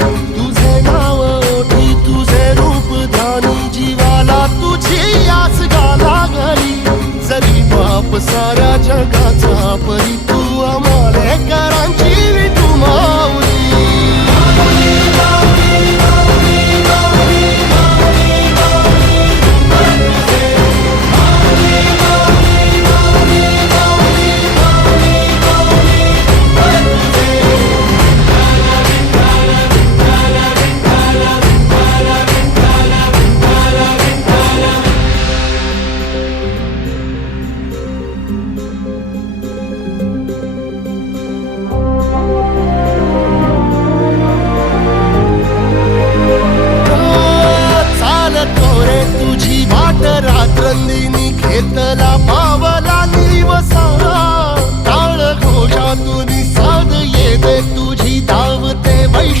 Thank you. virtude